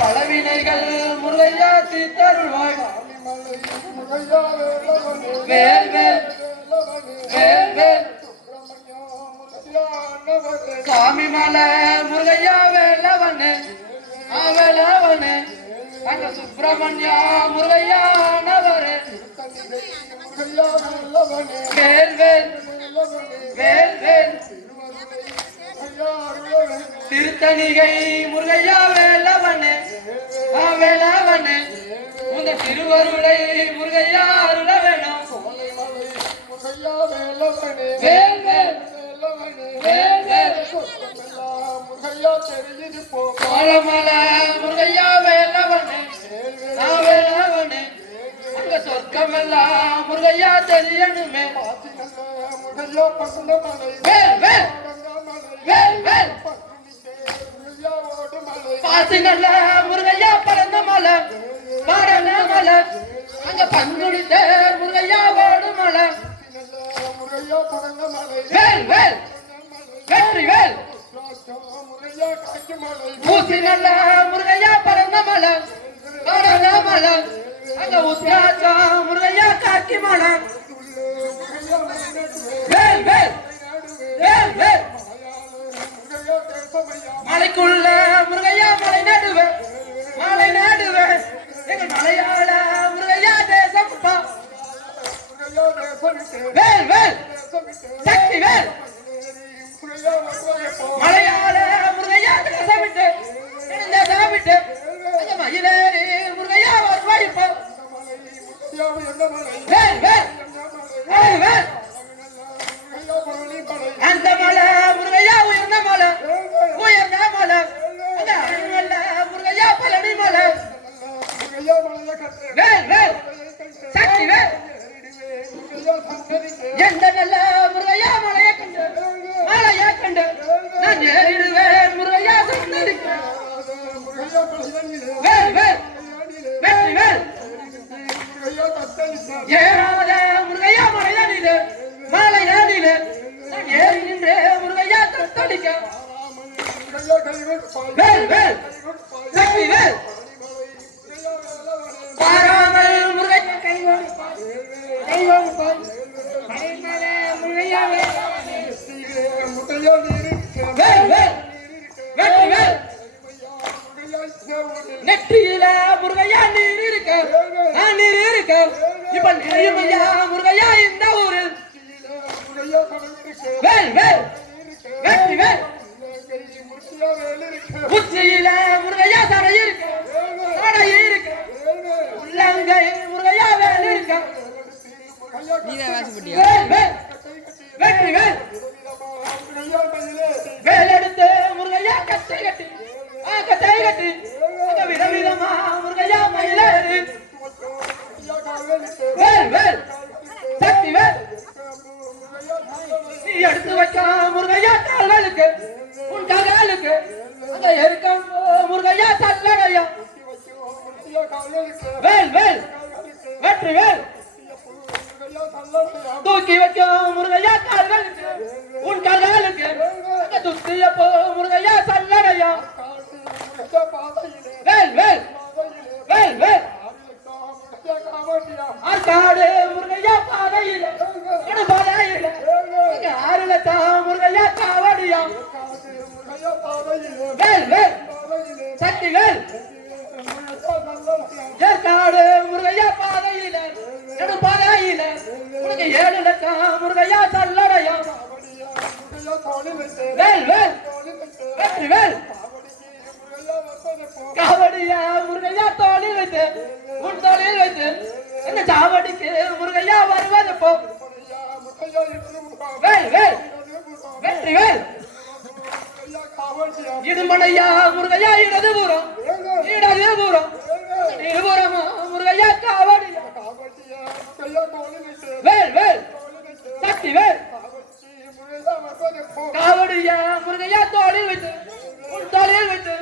பலவினைகள் முருகையா தீர்த்தருள்வாய் வேல் வேல் வேல் வேல் சாமி மலை முருகையா வேலவனு வேலவனு அங்க சுப்பிரமணியா முருகையா நவரு வேல் வேல் வேல் வேல் திருத்தணிகை முருகையா வேலவனு வேலவனு உந்த திருவருளை முருகையா அருள வேணும் வேல் வேல் வேல் வேல் மல முருகையா வேலவனு வேலவனு அங்க சொர்க்கமெல்லாம் முருகையா தெரியணுமே வேல் வேல் வேல் வேல் பாசி நல்ல முருகையா பறந்த மலை பாடல மலை அங்க பங்குடி தேர் முருகையா ஓடு மலை வேல் வேல் வெற்றி வேல் ஊசி நல்ல முருகையா பறந்த மலை பாடல மலை அங்க உத்தியாச்சா முருகையா காக்கி மலை வேல் வேல் வேல் வேல் மலைக்குள்ள முருகையா மலை நடுவேன் மலை நடுவேன் எங்கள் மலையாள முருகையா தேசம் வேல் வேல் சக்தி வேல் மலையாள முருகையா தேசம் விட்டு தேசம் விட்டு மயிலேறி முருகையா வருவாய்ப்போ வேல் வேல் வேல் வேல் அந்த மலை முருகையா உயர்ந்த மலை உயர்ந்த மலை அந்த அருள்வல்ல முருகையா பழனி மலை வேல் வேல் சக்தி வேல் எந்த நல்ல முருகையா மலையை கண்டு நான் ஏறிடுவேன் முருகையா சந்தரிக்க வேல் வேல் வெற்றி வேல் ஏறாத முருகையா மலைதனிலே மாலை நாடிலே நான் ஏறி நின்றே முருகையா தத்தளிக்க வேல் வேல் சக்தி வேல் பாராமல் முருகையா முருகையா வேல் வேல் வெற்றி வேல் நெற்றியில முருகையா நீர் இருக்க நீர் இருக்க இப்ப நிறைய முருகையா இந்த ஊரில் வேல் வேல் வெற்றி வேல் உச்சியில முருகையா தடை இருக்க தடை இருக்க உள்ளங்கை முருகையா வேல் இருக்க வேல் வேல் வெற்றி வேல் வேல் எடுத்து முருகையா கட்டை கட்டி கட்டை கட்டி விதவிதமா முருகையா மயிலேறு வேல் வேல் சக்தி வேல் நீ எடுத்து வைக்க முருகையா கால்களுக்கு உன் கால்களுக்கு அங்க இருக்க முருகையா தள்ளடையா வேல் வேல் வெற்றி வேல் தூக்கி வைக்க முருகையா கால்களுக்கு உன் கால்களுக்கு அங்க துத்திய போ முருகையா தள்ளடையா வேல் வேல் வேல் வேல் ஆற்காடு முருகையா பாதையில பாதையில ஆறு லட்சம் முருகையா காவடியா வேல் வேல் சக்தி வேல் ஏற்காடு முருகையா பாதையில பாதையில உனக்கு 7 லட்சம் முருகையா தள்ளடையா வேல் வேல் வெற்றி வேல் காவடியா முருகையா தோளில் வைத்து உன் தோளில் வைத்து என்ன சாவடிக்கு முருகையா வருவது போ வேல் வேல் வெற்றி வேல் இடுமனையா முருகையா இடதுபுறம் இருபுறமா முருகையா காவடியா வேல் வேல் சக்தி வேல் காவடியா முருகையா தோளில் வைத்து உன் தோளில் வைத்து